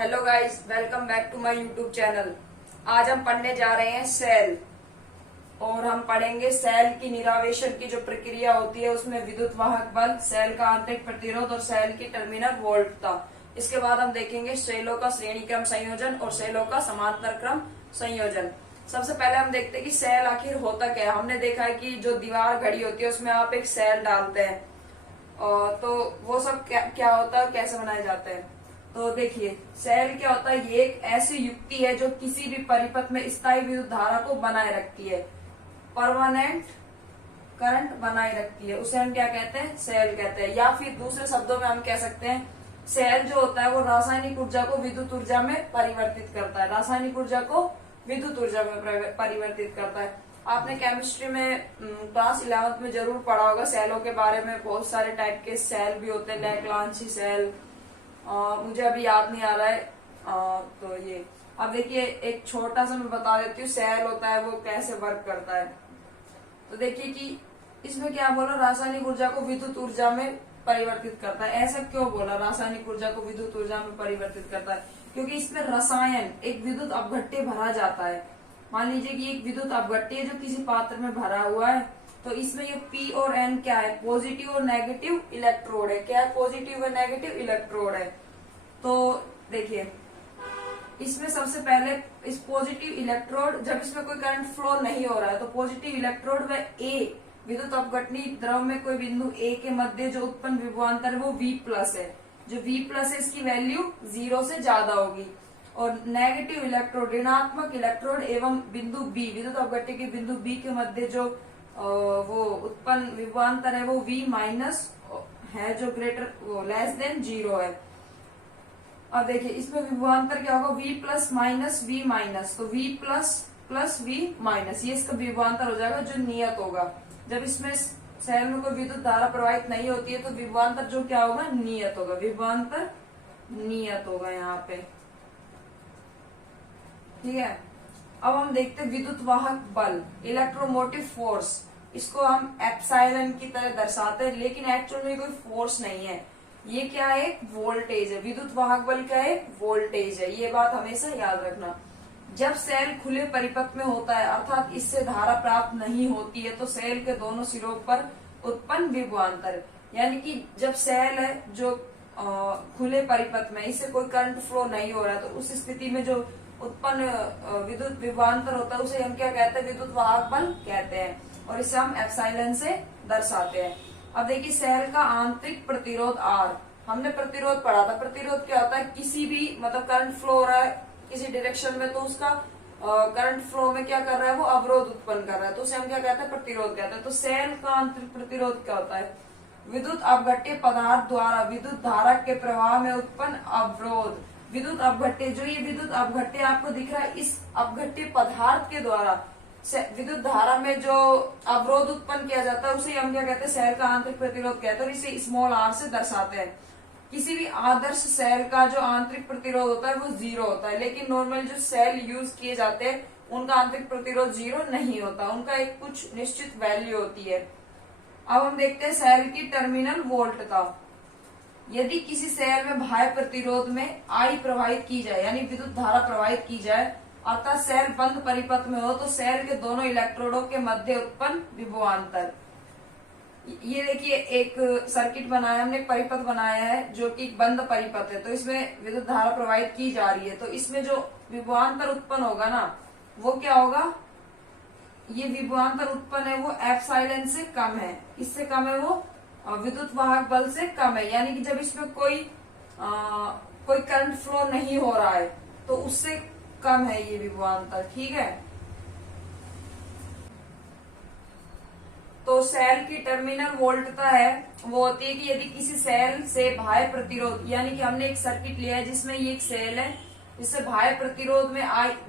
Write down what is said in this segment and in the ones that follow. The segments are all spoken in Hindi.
Hello guys, welcome back to my YouTube channel. आज हम पढ़ने जा रहे हैं सेल और हम पढ़ेंगे सेल की निरावेशन की जो प्रक्रिया होती है उसमें विद्युत वाहक बल, सेल का आंतरिक प्रतिरोध और सेल की टर्मिनल वोल्टता। इसके बाद हम देखेंगे सेलों का श्रेणी क्रम संयोजन और सेलों का समांतर क्रम संयोजन। सबसे पहले हम देखते हैं कि सेल आखिर होता क्या है। हमने देखा है कि जो दीवार घड़ी होती है उसमें आप एक सेल डालते हैं, तो वो सब क्या होता है, कैसे बनाए जाते हैं। तो देखिए, सेल क्या होता है। ये एक ऐसी युक्ति है जो किसी भी परिपथ में स्थायी विद्युत धारा को बनाए रखती है, परमानेंट करंट बनाए रखती है। उसे हम क्या कहते हैं, सेल कहते हैं। या फिर दूसरे शब्दों में हम कह सकते हैं सेल जो होता है वो रासायनिक ऊर्जा को विद्युत ऊर्जा में परिवर्तित करता है। रासायनिक ऊर्जा को विद्युत ऊर्जा में परिवर्तित करता है। आपने केमिस्ट्री में क्लास 11th में जरूर पढ़ा होगा सेलों के बारे में। बहुत सारे टाइप के सेल भी होते हैं, लैग्रांजी सेल, मुझे अभी याद नहीं आ रहा है। तो ये अब देखिए, एक छोटा सा मैं बता देती हूँ सेल होता है वो कैसे वर्क करता है। तो देखिए कि इसमें क्या बोला, रासायनिक ऊर्जा को विद्युत ऊर्जा में परिवर्तित करता है। ऐसा क्यों बोला, रासायनिक ऊर्जा को विद्युत ऊर्जा में परिवर्तित करता है? क्योंकि इसमें रसायन एक विद्युत अपघट्य भरा जाता है। मान लीजिए कि एक विद्युत अपघट्य है जो किसी पात्र में भरा हुआ है, तो इसमें ये P और N क्या है, पॉजिटिव और नेगेटिव इलेक्ट्रोड है। क्या है, पॉजिटिव और नेगेटिव इलेक्ट्रोड है। तो देखिए, इसमें सबसे पहले इस पॉजिटिव इलेक्ट्रोड, जब इसमें कोई करंट फ्लो नहीं हो रहा है तो पॉजिटिव इलेक्ट्रोड व ए विद्युत अपघटनी द्रव में कोई बिंदु ए के मध्य जो उत्पन्न विभवांतर है वो V+ है। जो V+ है इसकी वैल्यू 0 से ज्यादा होगी। और नेगेटिव इलेक्ट्रोड, ऋणात्मक इलेक्ट्रोड एवं बिंदु बी, विद्युत अपघट्य के बिंदु बी के मध्य जो वो उत्पन्न विभवांतर है वो V- है, जो ग्रेटर वो लेस देन 0 है। अब देखिए, इसमें विभवांतर क्या होगा, V+ माइनस V-, तो V+ प्लस V-, ये इसका विभवांतर हो जाएगा जो नियत होगा। जब इसमें सेल में कोई विद्युत धारा प्रवाहित नहीं होती है तो विभवांतर जो क्या होगा, नियत होगा। विभवांतर नियत होगा यहाँ पे, ठीक है। अब हम देखते हैं विद्युत वाहक बल, इलेक्ट्रोमोटिव फोर्स। इसको हम एप्सिलॉन की तरह दर्शाते हैं, लेकिन एक्चुअल में कोई फोर्स नहीं है। ये क्या है, एक वोल्टेज है। विद्युत वाहक बल क्या है, वोल्टेज है। ये बात हमेशा याद रखना। जब सेल खुले परिपथ में होता है, अर्थात इससे धारा प्राप्त नहीं होती है, तो सेल के दोनों सिरों पर उत्पन्न विभवांतर, यानी कि जब सेल है जो खुले परिपथ में, इससे कोई करंट फ्लो नहीं हो रहा है, तो उस स्थिति में जो उत्पन्न विद्युत विभवांतर होता है उसे हम क्या कहते हैं, विद्युत वाहक बल कहते हैं। और इसे हम एप्सिलॉन से दर्शाते हैं। अब देखिए, सेल का आंतरिक प्रतिरोध R, हमने प्रतिरोध पढ़ा था। प्रतिरोध क्या होता है, किसी भी मतलब करंट फ्लो हो रहा है किसी डायरेक्शन में, तो उसका करंट फ्लो में क्या कर रहा है, वो अवरोध उत्पन्न कर रहा है, तो उसे हम क्या कहते हैं, प्रतिरोध कहते हैं। तो सेल का आंतरिक प्रतिरोध क्या होता है, विद्युत अपघट्य पदार्थ द्वारा विद्युत धारा के प्रवाह में उत्पन्न अवरोध। विद्युत अपघट्य, जो ये विद्युत अपघट्य आपको दिख रहा है, इस अपघट्य पदार्थ के द्वारा विद्युत धारा में जो अवरोध उत्पन्न किया जाता है उसे हम क्या कहते हैं, सेल का आंतरिक प्रतिरोध कहते हैं। और इसे स्मॉल r से दर्शाते हैं। किसी भी आदर्श सेल का जो आंतरिक प्रतिरोध होता है वो 0 होता है, लेकिन नॉर्मल जो सेल यूज किए जाते हैं उनका आंतरिक प्रतिरोध 0 नहीं होता, उनका एक कुछ निश्चित वैल्यू होती है। अब हम देखते हैं सेल की टर्मिनल वोल्टता। यदि किसी सेल में बाह्य प्रतिरोध में I प्रवाहित की जाए, यानी विद्युत धारा प्रवाहित की जाए, अर्थात सेल बंद परिपथ में हो, तो सेल के दोनों इलेक्ट्रोडों के मध्य उत्पन्न विभवांतर। ये देखिए, एक सर्किट बनाया हमने, एक परिपथ बनाया है जो कि बंद परिपथ है, तो इसमें विद्युत धारा प्रवाहित की जा रही है, तो इसमें जो विभवांतर उत्पन्न होगा ना, वो क्या होगा, ये विभवांतर उत्पन्न है वो एप्सिलॉन से कम है। इससे कम है वो विद्युत वाहक बल से कम है, यानी कि जब इसमें कोई करंट फ्लो नहीं हो रहा है तो उससे कम है ये विभवांतर, ठीक है। तो सेल की टर्मिनल वोल्टता है वो होती है कि यदि किसी सेल से बाह्य प्रतिरोध, यानी कि हमने एक सर्किट लिया है जिसमें ये एक सेल है जिससे बाह्य प्रतिरोध में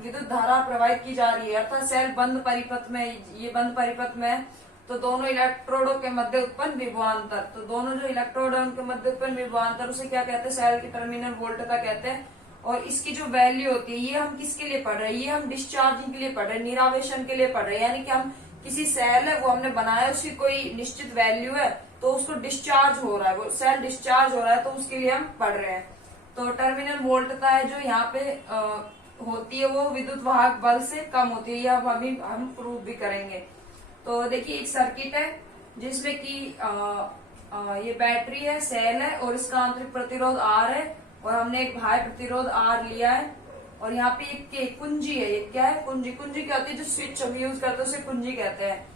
विद्युत धारा प्रवाहित की जा रही है, अर्थात सेल बंद परिपथ में, ये बंद परिपथ में है, तो दोनों इलेक्ट्रोडों के मध्य उत्पन्न विभवांतर, तो दोनों जो इलेक्ट्रोड है उनके मध्य उत्पन्न विभवांतर, उसे क्या कहते हैं, सेल की टर्मिनल वोल्टता कहते हैं। और इसकी जो वैल्यू होती है, ये हम किसके लिए पढ़ रहे हैं, ये हम डिस्चार्जिंग के लिए पढ़ रहे हैं, निरावेशन के लिए पढ़ रहे हैं। यानी कि हम किसी सेल है वो हमने बनाया, उसकी कोई निश्चित वैल्यू है, तो उसको डिस्चार्ज हो रहा है, वो सेल डिस्चार्ज हो रहा है, तो उसके लिए हम पढ़ रहे हैं। तो टर्मिनल वोल्टता है जो यहाँ पे होती है वो विद्युत वाहक बल से कम होती है, यह अब अभी हम प्रूव भी करेंगे। तो देखिए एक सर्किट है जिसमें कि ये बैटरी है, सेल है और इसका आंतरिक प्रतिरोध R है और हमने एक बाह्य प्रतिरोध R लिया है और यहाँ पे एक कुंजी है। ये क्या है? कुंजी। कुंजी क्या होती है? जो स्विच हम यूज करते हैं उसे कुंजी कहते हैं।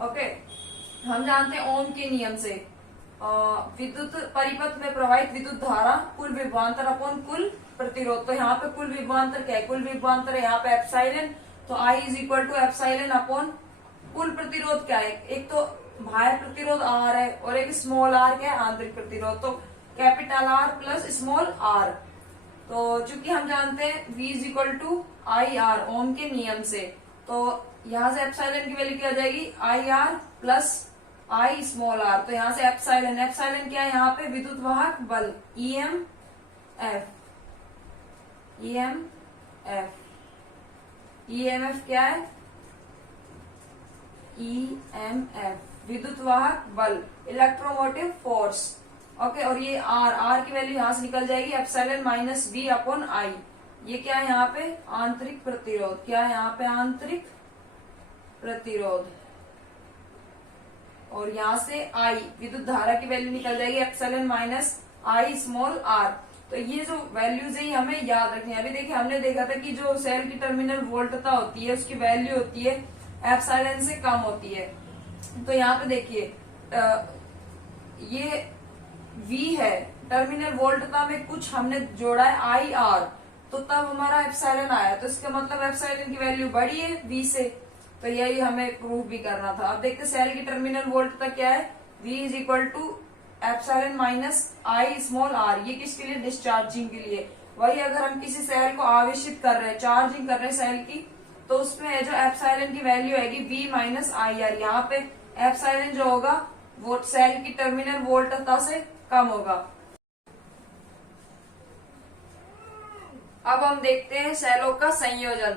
ओके, हम जानते हैं ओम के नियम से विद्युत परिपथ में प्रवाहित विद्युत धारा कुल विभवांतर अपॉन कुल प्रतिरोध। तो यहाँ पे कुल विभवांतर क्या है? कुल विभवांतर है यहाँ पे एप्सिलॉन, तो I is equal to epsilon upon कुल प्रतिरोध क्या है? एक तो बाह्य प्रतिरोध R है और एक स्मॉल r क्या है? आंतरिक प्रतिरोध। तो capital R plus small r। तो चूंकि हम जानते हैं V is equal to I R Ohm के नियम से, तो यहाँ से एप्सिलॉन की वैल्यू क्या आ जाएगी? I R plus I small R. तो यहाँ से एप्सिलॉन, एप्सिलॉन क्या है? यहाँ पे विद्युत वाहक बल EMF, EMF, EMF क्या है? EMF विद्युत वाहक बल, इलेक्ट्रोमोटिव फोर्स। ओके, और ये R की वैल्यू यहां से निकल जाएगी epsilon minus V upon I. ये क्या है यहाँ पे? आंतरिक प्रतिरोध। क्या है यहाँ पे? आंतरिक प्रतिरोध। और यहाँ से I विद्युत धारा की वैल्यू निकल जाएगी epsilon minus I small r। तो ये जो वैल्यूज है हमें याद रखनी है। अभी देखिए हमने देखा था कि जो सेल की टर्मिनल वोल्टता होती है उसकी वैल्यू होती है एप्सिलॉन से कम होती है। तो यहाँ पे देखिए ये V है, टर्मिनल वोल्टता में कुछ हमने जोड़ा है आई आर, तो तब हमारा एप्सिलॉन आया। तो इसका मतलब एप्सिलॉन की वैल्यू बड़ी है V से, तो यही हमें प्रूव भी करना था। अब देखते सेल की टर्मिनल वोल्टता क्या है? V is equal to epsilon minus I small r। ये किसके लिए? डिस्चार्जिंग के लिए। वही अगर हम किसी सेल को आवेशित कर रहे हैं, चार्जिंग कर रहे हैं सेल की, तो उसमें जो एप्सिलॉन की वैल्यू आएगी V माइनस आई आर। यहाँ पे एप्सिलॉन जो होगा वो सेल की टर्मिनल वोल्टता से कम होगा। अब हम देखते हैं सेलों का संयोजन।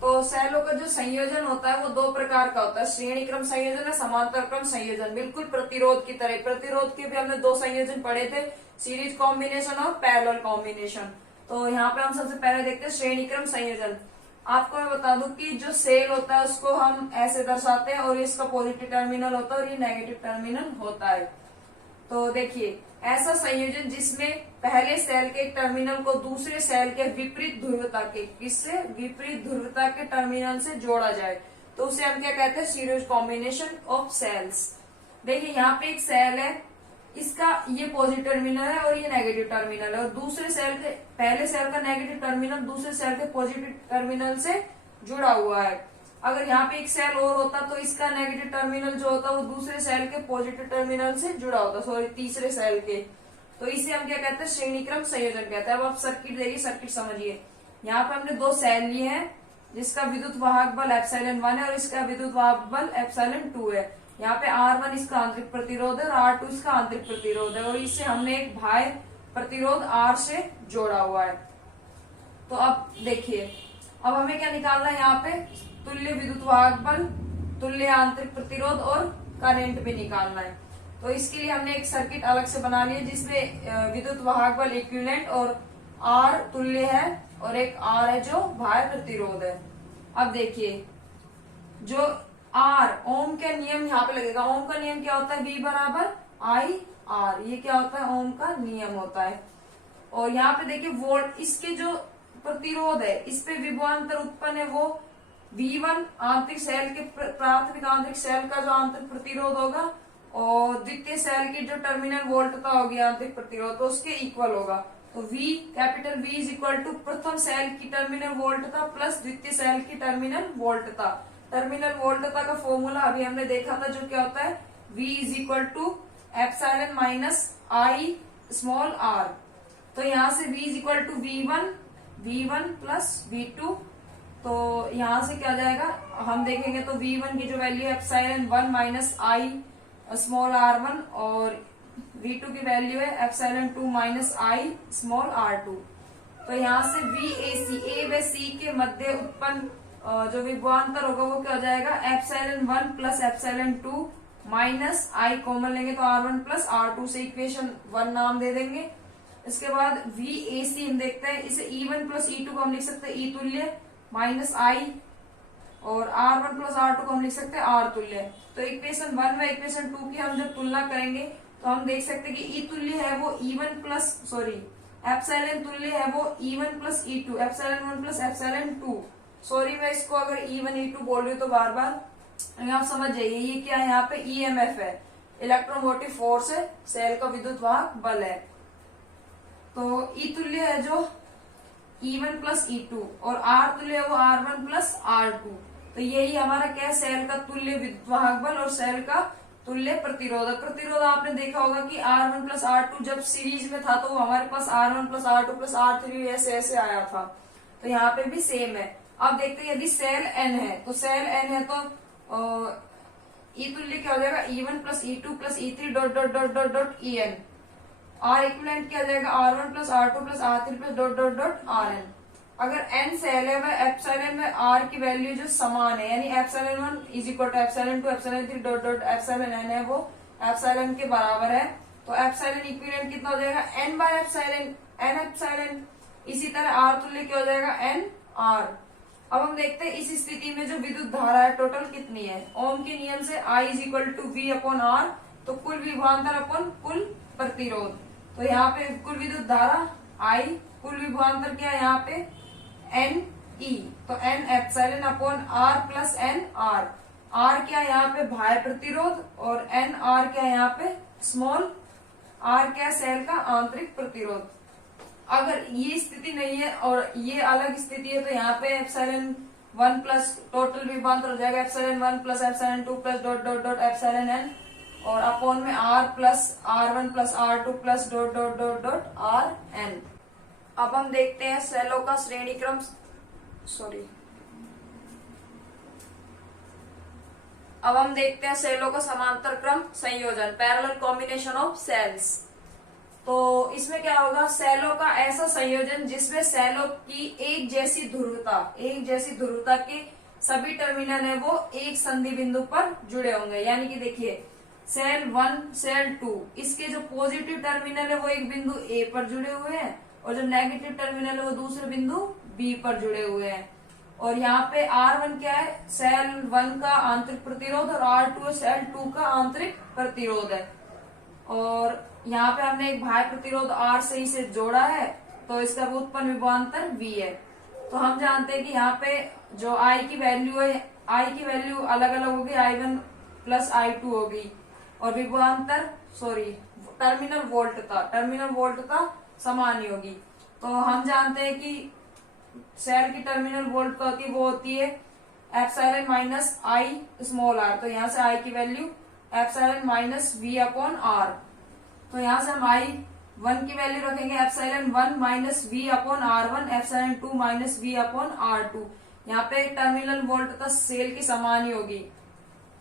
तो सेलों का जो संयोजन होता है वो दो प्रकार का होता है, श्रेणी क्रम संयोजन है, समांतर क्रम संयोजन। बिल्कुल प्रतिरोध की तरह। प्रतिरोध के भी हमने दो संयोजन पढ़े थे, सीरीज कॉम्बिनेशन और पैरेलल कॉम्बिनेशन। तो यहाँ पे हम सबसे पहले देखते हैं श्रेणी क्रम संयोजन। आपको मैं बता दूं कि जो सेल होता है उसको हम ऐसे दर्शाते हैं और इसका पॉजिटिव टर्मिनल होता है और ये नेगेटिव टर्मिनल होता है। तो देखिए ऐसा संयोजन जिसमें पहले सेल के टर्मिनल को दूसरे सेल के विपरीत ध्रुवता के, किससे? विपरीत ध्रुवता के टर्मिनल से जोड़ा जाए, तो उसे हम क्या कहते हैं? Series combination of cells. देखिए यहाँ पे एक सेल है, इसका ये पॉजिटिव टर्मिनल है और ये नेगेटिव टर्मिनल है, और दूसरे सेल के, पहले सेल का नेगेटिव टर्मिनल दूसरे सेल के पॉजिटिव टर्मिनल से जुड़ा हुआ है। अगर यहाँ पे एक सेल और होता तो इसका नेगेटिव टर्मिनल जो होता वो दूसरे सेल के पॉजिटिव टर्मिनल से जुड़ा होता, सॉरी तीसरे सेल के। तो इसे हम क्या कहते हैं? श्रेणी क्रम संयोजन कहते हैं। अब आप सर्किट देखिए, सर्किट समझिए। यहाँ पे हमने दो सेल लिए हैं जिसका विद्युत वाहक बल एप्सिलॉन 1 है और इसका विद्युत वाहक बल एप्सिलॉन 2 है। यहाँ पे R1 इसका आंतरिक प्रतिरोध है और R2 इसका आंतरिक प्रतिरोध है, और इससे हमने एक बाह्य प्रतिरोध R से जोड़ा हुआ है। तो अब देखिए, अब हमें क्या निकालना है? यहाँ पे तुल्य विद्युत वाहक बल, तुल्य आंतरिक प्रतिरोध और करंट भी निकालना है। तो इसके लिए हमने एक सर्किट अलग से बना लिया जिसमें विद्युत वाहक बल इक्विवेलेंट और R तुल्य है और एक R है जो बाह्य प्रतिरोध है। अब देखिए जो R ओम का नियम यहाँ पे लगेगा। ओम का नियम क्या होता है? V बराबर आई आर। ये क्या होता है? ओम का नियम होता है। और यहाँ पे देखिए वोल्ट, इसके जो प्रतिरोध है इस पे विभवांतर उत्पन्न है वो V1 आंतरिक सेल के, प्राथमिक आंतरिक सेल का जो आंतरिक प्रतिरोध होगा और द्वितीय सेल की जो टर्मिनल वोल्टता होगी आंतरिक प्रतिरोध, तो उसके इक्वल होगा। तो V capital V is equal to प्रथम सेल की टर्मिनल वोल्टता प्लस द्वितीय सेल की टर्मिनल वोल्टता। टर्मिनल वोल्टता का फॉर्मूला अभी हमने देखा था जो क्या होता है? V is equal to epsilon minus I small r। तो यहाँ से V is equal to V1 plus V2। तो यहाँ से क्या जाएगा? हम देखेंगे तो V1 की जो वैल्यू है epsilon 1 minus I small r1 और V2 की वैल्यू है epsilon 2 minus I small r2। तो यहाँ से VAC, A व C के मध्य उत्पन्न जो विभवांतर होगा वो क्या हो जाएगा? एप्सिलॉन 1 प्लस एप्सिलॉन 2 माइनस आई कॉमन लेंगे तो R1 प्लस R2 से इक्वेशन 1 नाम दे देंगे। इसके बाद वी ए सी हम देखते हैं, इसे E1 प्लस E2 को हम लिख सकते हैं ई तुल्य माइनस आई, और R1 प्लस R2 को हम लिख सकते हैं आर तुल्य। तो इक्वेशन 1 व इक्वेशन 2 की हम जब तुलना करेंगे तो हम देख सकते हैं कि ई तुल्य है वो E1 प्लस एप्सिलॉन तुल्य है वो E1 plus E2, epsilon 1 plus epsilon 2। Sorry मैं इसको अगर E1 E2 बोल रही हूँ तो बार बार आप समझ जाइए ये क्या है, यहाँ पे EMF है, इलेक्ट्रोमोटिव फोर्स है, सेल का विद्युत वाहक बल है। तो ई तुल्य है जो E1 प्लस E2 और आर तुल्य है वो R1 प्लस R2। तो यही हमारा क्या है, सेल का तुल्य विद्युत वाहक बल और सेल का तुल्य प्रतिरोध। प्रतिरोध आपने देखा होगा कि R1 प्लस R2 जब सीरीज में था तो हमारे पास R1 plus R2 plus R3 ऐसे ऐसे आया था, तो यहाँ पे भी सेम है। अब देखते हैं यदि सेल N है, तो सेल N है तो ई तुल्य क्या हो जाएगा, E1 plus E2 plus E3 dot dot dot dot dot EN। R equivalent क्या जाएगा, R1 plus R2 plus R3 plus dot dot dot RN। अगर n सेल है वह एप्सिलॉन में r की वैल्यू जो समान है, यानी epsilon 1 is equal to epsilon 2 epsilon 3 dot dot epsilon n है वो एप्सिलॉन के बराबर है, तो एप्सिलॉन इक्विवेलेंट कितना हो जाएगा, n by epsilon, n epsilon. इसी तरह r तुल्य क्या हो जाएगा, n r। अब हम देखते हैं इस स्थिति में जो विद्युत धारा है टोटल कितनी है। ओम के नियम से I is equal to V upon R, तो कुल विभवांतर अपन कुल प्रतिरोध। तो यहाँ पे कुल विद्युत धारा I, कुल विभवांतर क्या है यहाँ पे N E, तो N epsilon upon R plus N R। R क्या है यहाँ पे बाह्य प्रतिरोध और N R क्या है यहाँ पे स्मॉल r क्या है सेल का आंतरिक प्रतिरोध। अगर ये स्थिति नहीं है और ये अलग स्थिति है तो यहाँ पे एप्सिलॉन 1 प्लस टोटल विभवांतर हो जाएगा epsilon 1 plus epsilon 2 plus dot dot dot epsilon n, और अपॉन में R plus R1 plus R2 plus dot dot dot dot RN। अब हम देखते हैं सेलों का श्रेणी क्रम, अब हम देखते हैं सेलों का समांतर क्रम संयोजन, पैरेलल कॉम्बिनेशन ऑफ सेल्स। तो इसमें क्या होगा, सेलों का ऐसा संयोजन जिसमें सेलों की एक जैसी ध्रुवता के सभी टर्मिनल है वो एक संधि बिंदु पर जुड़े होंगे। यानी कि देखिए सेल 1 सेल 2 इसके जो पॉजिटिव टर्मिनल है वो एक बिंदु A पर जुड़े हुए हैं और जो नेगेटिव टर्मिनल है वो दूसरे बिंदु B पर जुड़े हुए हैं। और यहाँ पे R1 क्या है, सेल 1 का आंतरिक प्रतिरोध और R2 है सेल 2 का आंतरिक प्रतिरोध है। और यहाँ पे हमने एक बाह्य प्रतिरोध R से इसे जोड़ा है तो इसका उत्पन्न विभवांतर V है। तो हम जानते हैं कि यहाँ पे जो I की वैल्यू है, I की वैल्यू अलग अलग होगी, I1 प्लस I2 होगी, और विभवांतर टर्मिनल वोल्टता समान ही होगी। तो हम जानते हैं कि सेल की टर्मिनल वोल्टता वो होती है epsilon minus I small r, तो यहाँ से I की value epsilon minus V upon R। तो यहाँ से हम I1 की वैल्यू रखेंगे epsilon 1 minus V upon R1, epsilon 2 minus V upon R2। यहाँ पे टर्मिनल वोल्टता सेल की समान ही होगी,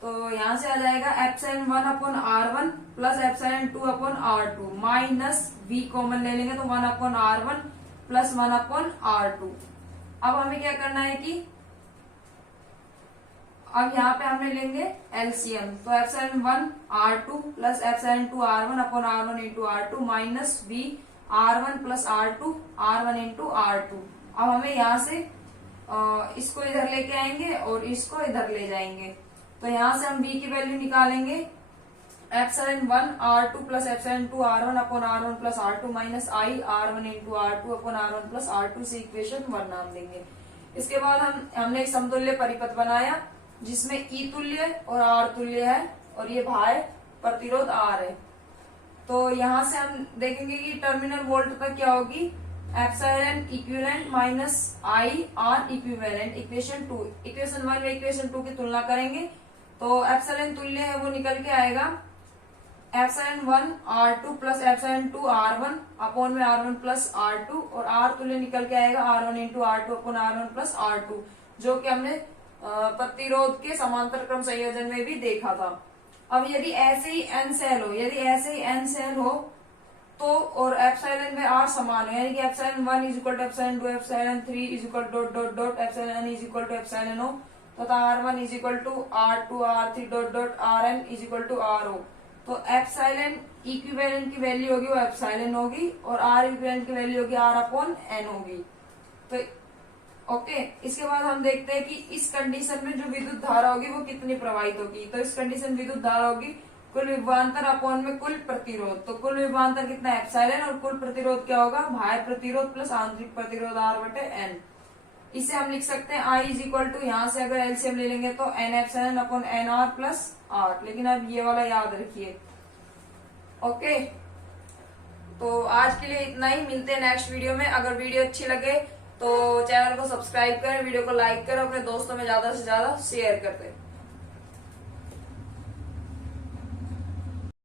तो यहाँ से आ जाएगा epsilon 1 upon R1 plus epsilon 2 upon R2 minus V common ले लेंगे तो 1 upon R1 plus 1 upon R2। अब हमें क्या करना है कि अब यहाँ पे हमें लेंगे एलसीएम, तो epsilon 1 R2 plus epsilon 2 R1 upon R1 into R2 minus V R1 plus R1 into R2। अब हमें यहाँ से इसको इधर लेके आएंगे और इसको इधर ले जाएंगे, तो यहाँ से हम V की वैल्यू निकालेंगे epsilon 1 R2 plus epsilon 2 R1 upon R1 plus R2 minus I R1 into R2 upon R1 plus R2 से इक्वेशन 1 नाम देंगे। इसके बाद हमने एक समतुल्य परिपथ बनाया जिसमें E तुल्य और R तुल्य है और ये बाह्य प्रतिरोध R है। तो यहाँ से हम देखेंगे कि टर्मिनल वोल्टता क्या होगी, epsilon equivalent minus I R equivalent, equation 2। Equation 1 में इक्वेशन 2 की तुलना करेंगे तो एप्सिलॉन तुल्य है वो निकल के आएगा epsilon 1 R2 plus epsilon 2 R1 upon में R1 प्लस R2, और R तुल्य निकल के आएगा R1 into R2 upon R1 plus R2, जो कि हमने प्रतिरोध के समांतर क्रम संयोजन में भी देखा था। अब यदि ऐसे ही n सेल हो तो और एप्सिलॉन में R समान हो, यानी कि epsilon 1 is equal to epsilon 2, epsilon 3 is equal dot dot dot epsilon n is equal to epsilon O, तथा R1 is equal to R2 R3 dot dot Rn is equal to RO। तो एप्सिलॉन इक्विवेलेंट की वैल्यू होगी वो एप्सिलॉन होगी और आर इक्विवेलेंट की वैल्यू होगी आर अपॉन एन होगी। तो ओके, इसके बाद हम देखते हैं कि इस कंडीशन में जो विद्युत धारा होगी वो कितनी प्रवाहित होगी। तो इस कंडीशन विद्युत धारा होगी कुल विभवांतर अपॉन में कुल प्रतिरोध। तो कुल विभवांतर कितना है एप्सिलॉन और कुल प्रतिरोध क्या होगा बाह्य प्रतिरोध प्लस आंतरिक प्रतिरोध आर बटे एन। इसे हम लिख सकते हैं आई इज इक्वल टू, यहाँ से अगर एलसीएम ले लेंगे तो N epsilon upon N R plus R. लेकिन अब ये वाला याद रखिए। ओके, तो आज के लिए इतना ही, मिलते हैं नेक्स्ट वीडियो में। अगर वीडियो अच्छी लगे तो चैनल को सब्सक्राइब करें, वीडियो को लाइक करें, अपने दोस्तों में ज्यादा से ज्यादा शेयर करते हैं।